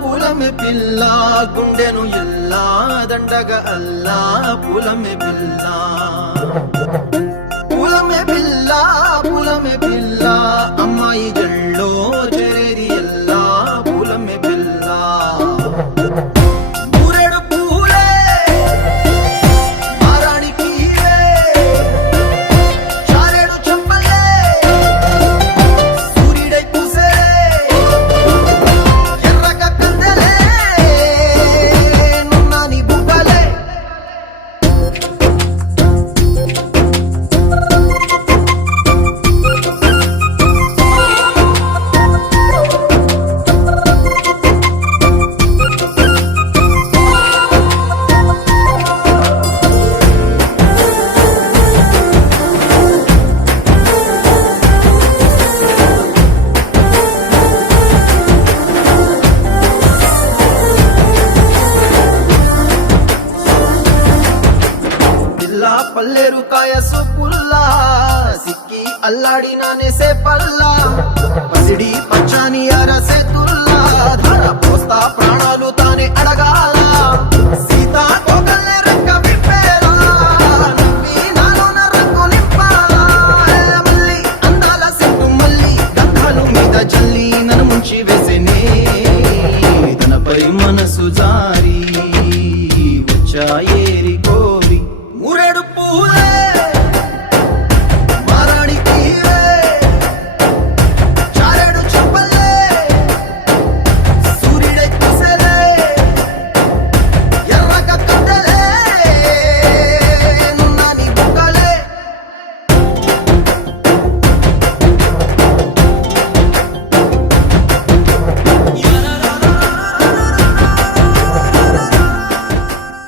పూలమే పిల్ల గుండెను ఇల్లా దండగ అల్లా పూలమే పిల్ల అమ్మాయి జల్లో చేరేది ఎల్లా పూలమే పిల్ల మూరెడు పూలే మారానికి చారెడు చెంపలే సూర్యుడై పూసే ఎర్రగ కందలే నున్నాని బుగ్గలే పల్లేరు కాయ సొప్పుల్లా సిక్కి అల్లాడినానే సే పల్లా పసిడి పచ్చాని అరసే తుల్లా ధర పోస్తా ప్రాణాలు తానే అడగాల